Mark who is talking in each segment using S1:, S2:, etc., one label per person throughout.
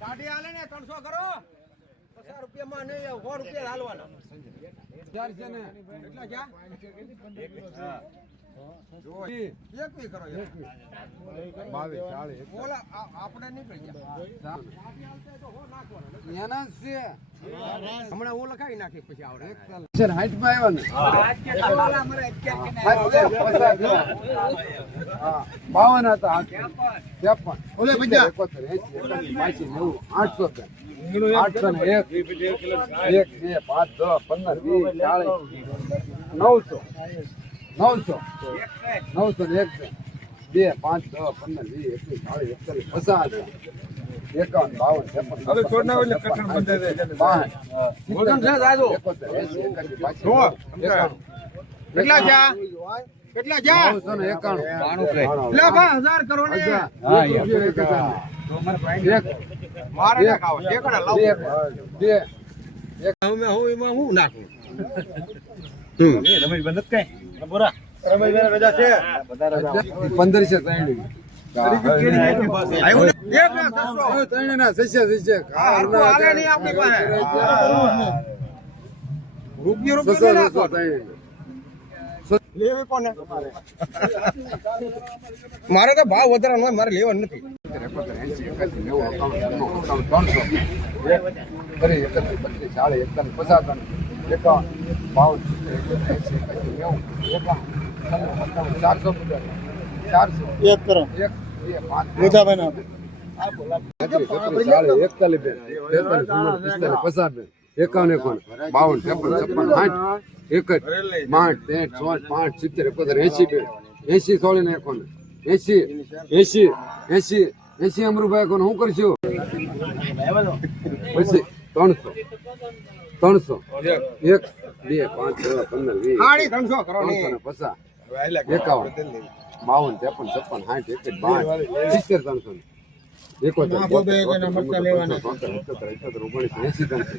S1: કાઢી હાલે ને ત્રણસો કરો. પચાસ રૂપિયામાં નહીં સો રૂપિયા હાલવાના.
S2: ચાર છે ને. બાવીસ ચાલીસ
S1: આપણે નીકળી ગયા. હમણાં હું લખાવી નાખી પછી આવડે.
S2: સર હાઈટમાં આવ્યા ને. હા, બાવન હતા. ત્રેપન.
S1: ઓલે.
S2: એકોતેર, એંસી, એકાસી, નેવું, આઠસો. આઠસો ને એક. એક બે પાંચ દસ પંદર વીસ ચાલીસ નવસો. નવસો. નવસો ને એક બે પાંચ દસ પંદર વીસ એકવીસ ચાલીસ એકતાલીસ પચાસ. એકાવન બાવન ત્રેપન
S1: હવે એટલે કઠણ બંધાઈ છે દાદુ? કેટલા ગયા કેટલા ગયા. એટલે બા હજાર કરો ને મારે
S2: બે
S1: હું એમાં હું નાખું?
S2: પંદરસો ત્રણ
S1: મારે તો ભાવ વધારવાનો હોય મારે લેવાનું નથી.
S2: ચારસો પચાસ,
S3: એક કરો
S2: બે
S3: મોટાભાઈ ના
S2: એકતાલીસ પિસ્તાલીસ, પચાસ એકાવન એકાવન બાવન ત્રેપન છપ્પન આઠ એકઠ પાંચ ત્રેઠ ચોઠ પાંચ સિત્તેર એકોતેર એસી બેન એસી સોળી એકોન એસી એસી એસી એસી અમરુભાઈ કોણ હું કરશું પછી ત્રણસો ત્રણસો એક બે પાંચ છ પંદર વીસ
S1: ત્રણસો
S2: પચાસ એકાવન. બાવન ત્રેપન છપ્પન સાઠ એકસઠ બાર સિત્તેર ત્રણસો ને એકોતેર ઇઠ્યોતેર, ઓગણીસ, એંસી ત્રણસો.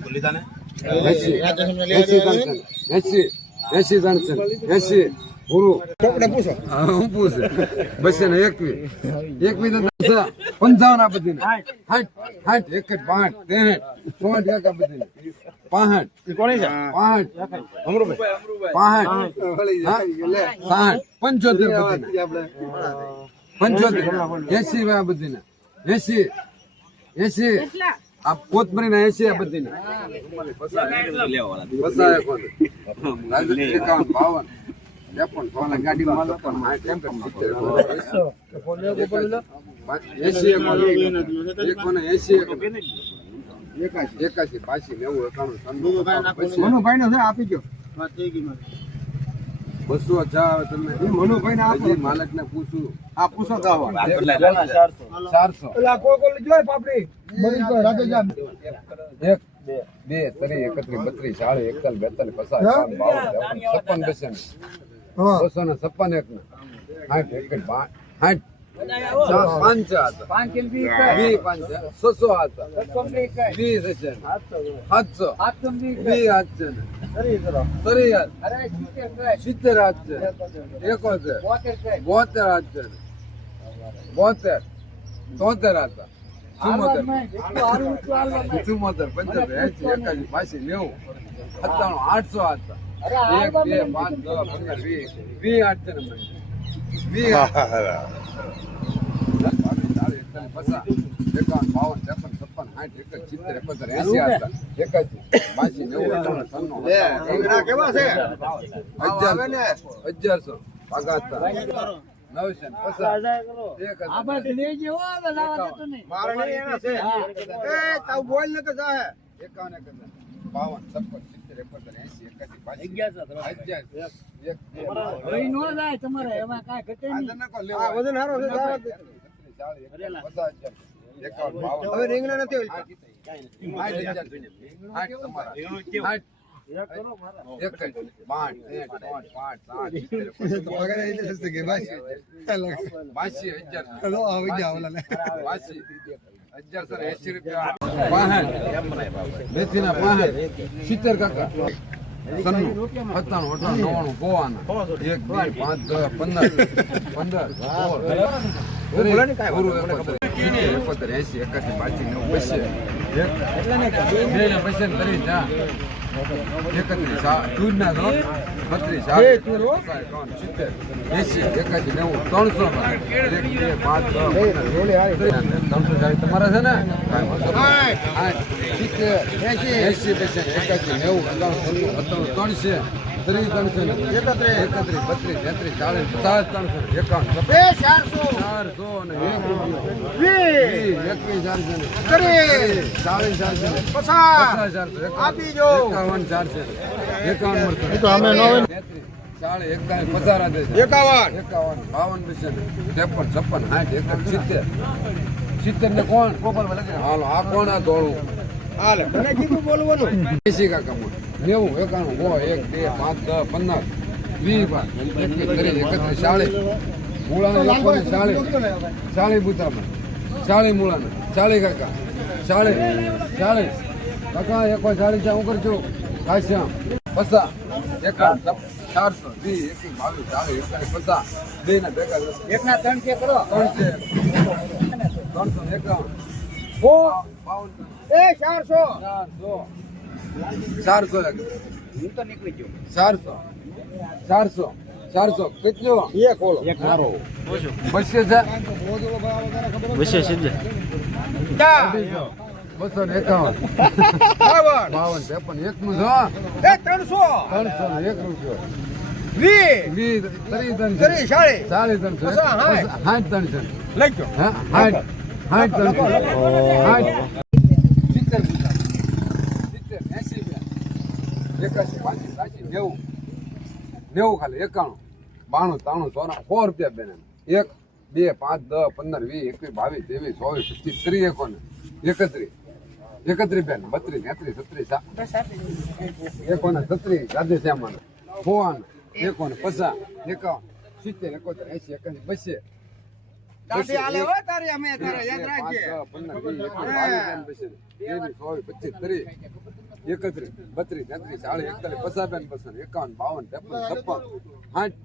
S2: એંસી, એંસી ત્રણસો. એંસી, એંસી ત્રણસો. એંસી, પૂરું.
S1: પૂછો
S2: હા, હું પૂછે. બસો ને એકવીસ. એકવીસ પંચાવન આ બધી સાઠ, સાઠ, એકસઠ, બાસઠ, ત્રેસઠ, ચોસઠ એક આ બધીને. પાંસઠ, પાંસઠ, પાંસઠ, હા, સાઠ, પંચોતેર બધીને. પંચોતેર એસી આ બધીને એસી એસી આ કોથમરી ના એસી આ બધીને પચાસ એકોન રાજુ એકાવન બાવન ત્રેપન ચોપન ગાડીમાં છપ્પન સાઠ એકસઠ સિત્તેર એસી એકોન એકોન એસી એકોન એકાશી. એકાશી પાછી નેવું એકાણું
S1: મનુભાઈ ને આપી ગયો
S2: બસો આવે તમે
S1: મનુભાઈ ને આપો.
S2: માલક ને પૂછું.
S1: આ પૂછો ગાવા
S2: ચારસો.
S1: પાપડી?
S2: એક બે. ત્રણ એકત્રીસ બત્રીસ ચાલીસ એકતાલીસ બેતાલીસ પચાસ બાવન છપ્પન બેસન. બસો ને છપ્પન એક ને સાઠ બા- સાઠ પાંચ પાંચ છસો હતા વીસ હશે સાતસો વી હાથ છે તરી હાથ સિત્તેર હાથ છે એકોતેર બોતેર હાથ છે બોતેર તોતેર હતા ચુમ્મોતેર ચુમ્મોતેર પંચોતેર એસી એકાસી બાસી નેવું સત્તાણું આઠસો હતા એક બે પાંચ દસ પંદર વીસ વીસ આઠ છે ને. વીસ. ચાલીસ, એકતાલીસ, પચાસ, એકાવન, બાવન, ત્રેપન, છપ્પન, સાઠ, એકસઠ, સિત્તેર, એકોતેર, એસી હતા. એકાસી, બાસી, નેવું, એકાણું, ત્રાણું,
S1: કેવા છે
S2: અગિયારસો, અગિયારસો, નવસો, પચાસ, એક હજાર.
S1: નહીં તાવ બોલ ને જાહે
S2: એકાવન, એક હજાર, બાવન, છપ્પન, સિત્તેર, એકોતેર, એંસી, એકાસી, બાસી, અગિયાર, એક, તમારે તને કહો લેવા.
S1: આ વજન સારો છે હવે રીંગણા નથી
S2: સિત્તેર, કાકા. સન્નું, સત્તાણું, અઠાણું, નવ્વાણું, ગોવાના. એક, બે, પાંચ, દસ, પંદર, પંદર,
S1: ને
S2: સિત્તેર, એંસી, એકાસી, બાસી, નેવું, ને ને ત્રીસ, હા. એકત્રીસ, ચૂરના તો બત્રીસ, સિત્તેર, એંસી, એકાસી, નેવું, ત્રણસો. એક, બે, પાંચ. ત્રણસો ચાલીસ તમારા છે ને.
S1: આઠ.
S2: આઠ, એંસી, પૈસા, એકાસી, નેવું, ત્રણસો, ત્રીસ, ત્રણસો
S1: એકત્રીસ.
S2: એકત્રીસ, બત્રીસ, તેત્રીસ, ચાલીસ, પચાસ, ત્રણસો, એકાવન,
S1: બે ચારસો.
S2: ચારસો ને એક
S1: વીસ.
S2: વીસ, એકવીસ, ચારસો ને
S1: ત્રીસ
S2: ચાલીસ, ચારસો ને
S1: પચાસ.
S2: પચાસ, ચારસો,
S1: આપી જો.
S2: એકાવન, ચારસો, એકાવન મળશે.
S1: તો અમે નવે-
S2: એકાવન, પચાસ
S1: એકાવન.
S2: એકાવન, બાવન, પચાસ, ત્રેપન, છપ્પન, સાઠ, એકસઠ, સિત્તેર. સિત્તેર ને કોણ? હાલો આ કોણ આ ધોળું?
S1: હાલે મને કીધું બોલવાનું.
S2: કાકા. નેવું એકાણું સો એક બે પાંચ દસ પંદર. વીસ ત્રીસ એકત્રીસ ચાલીસ મૂળાના એકોને ચાલીસ ચાલીસ બુતામાં ચાલીસ મૂળાના. ચાલીસ કાકા. ચાલીસ ચાલીસ કાકા એકો ચાલીસ છે હું કરજો કાશ્યામ પસા એકાવન ચારસો. વીસ એકવીસ બાવીસ ચાલીસ એકતાલીસ પચાસ. બે ને ભેગા.
S1: એકના ત્રણ કે કરો.
S2: ત્રણ છે. ત્રણસો એકાવન
S1: હો
S2: બાવન.
S1: એ ચારસો.
S2: ચારસો. ચારસો એક.
S1: હું તો નીકળી ગયો.
S2: ચારસો. ચારસો. ચારસો. કેટલો?
S1: એક ઓલો.
S2: બસો છે?
S3: વિશે સિદ્ધ
S1: દા
S2: બસો ને એકાવન.
S1: બાવન.
S2: બાવન ત્રેપન. એક નું છો
S1: એ ત્રણસો.
S2: ત્રણસો ને એક રૂપિયો.
S1: વીસ.
S2: વીસ ત્રીસ ત્રણસો
S1: ત્રીસ સાડી
S2: સાડી ત્રણસો
S1: સાઠ.
S2: ત્રણસો
S1: લખજો
S2: હા સાઠ. સાઠ ત્રણસો સાઠ સિત્તેર સિત્તેર એસી બે એકાસી પાંચી સાચી નેવું. નેવું ખાલી એકાણું. બાણું ત્રાણું ચોરા સો રૂપિયા બેન એક બે પાંચ દસ પંદર વીસ એકવીસ બાવીસ ત્રેવીસ ચોવીસ પચીસ ત્રીસ એકોને એકત્રીસ. એકત્રીસ બેન બત્રીસ તેત્રીસ છત્રીસ એકોને છત્રીસ રાધે શ્યામાન. ફોવાન એકોને પચાસ એકાવન સિત્તેર એકોતેર એસી એકાસી બસે.
S1: પચીસ હાલે
S2: એકત્રીસ, બત્રીસ, તેત્રીસ ચાલીસ એકતાલીસ, પચાસ પસંદ એકાવન, બાવન, ત્રેપન, છપ્પન, સાઠ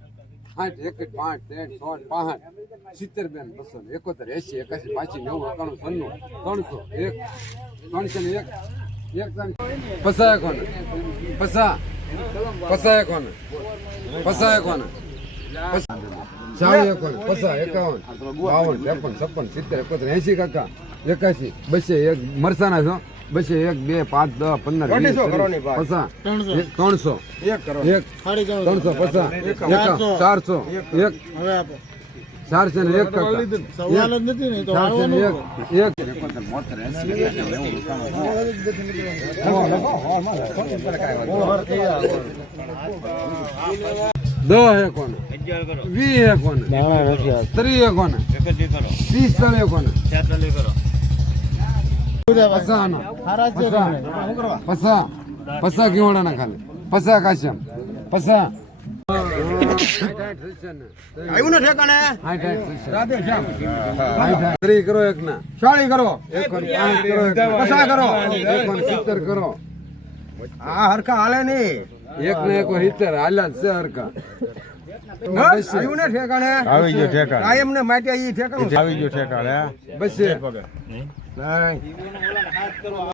S2: સાઠ એક પાંચ, ત્રણ, સોળ, પાંચ, સિત્તેર, બેન પસંદ એકોતેર એસી એકાસી પાછી નેવું એકાણું સન્નું ત્રણસો, એક, ત્રણસો ને એક એક, ત્રણ પસા એકોને પસા પસા એકોને પસા એકોને ચાલી એકોને પસા એકાવન, બાવન, ત્રેપન, છપ્પન, સિત્તેર, એકોતેર એસી કાકા એકાસી બસે એક મરસાના છો? બસે એક બે પાંચ દસ પંદર ત્રણસો
S1: એક કરો
S2: એક ત્રણસો પચાસ ચારસો એક ચારસો ને એક ચારસો ને એક એક. એકોને. વીસ એકોને. ત્રીસ એકોને. ત્રીસ ત્રણ એકોને. પસાનો પસા પસા. કેવડાના ખાલી. પસા કાશ્યમ. પસા.
S1: આવ્યું ને ઠેકાણે?
S2: ત્રી કરો એક ના.
S1: ચાળી કરો.
S2: એક કરો
S1: પસા કરો.
S2: સિત્તેર કરો.
S1: આ હરખા હાલે નહીં.
S2: એક ને એક સિત્તેર. હાલ્યા છે હરકા
S1: બસ આવ્યું ને ઠેકાણે?
S4: આવી ગયો ઠેકાણે.
S1: કાયમ ને માટે ઈ ઠેકાણું
S4: આવી ગયો ઠેકાણે
S2: બસે
S1: નહીં.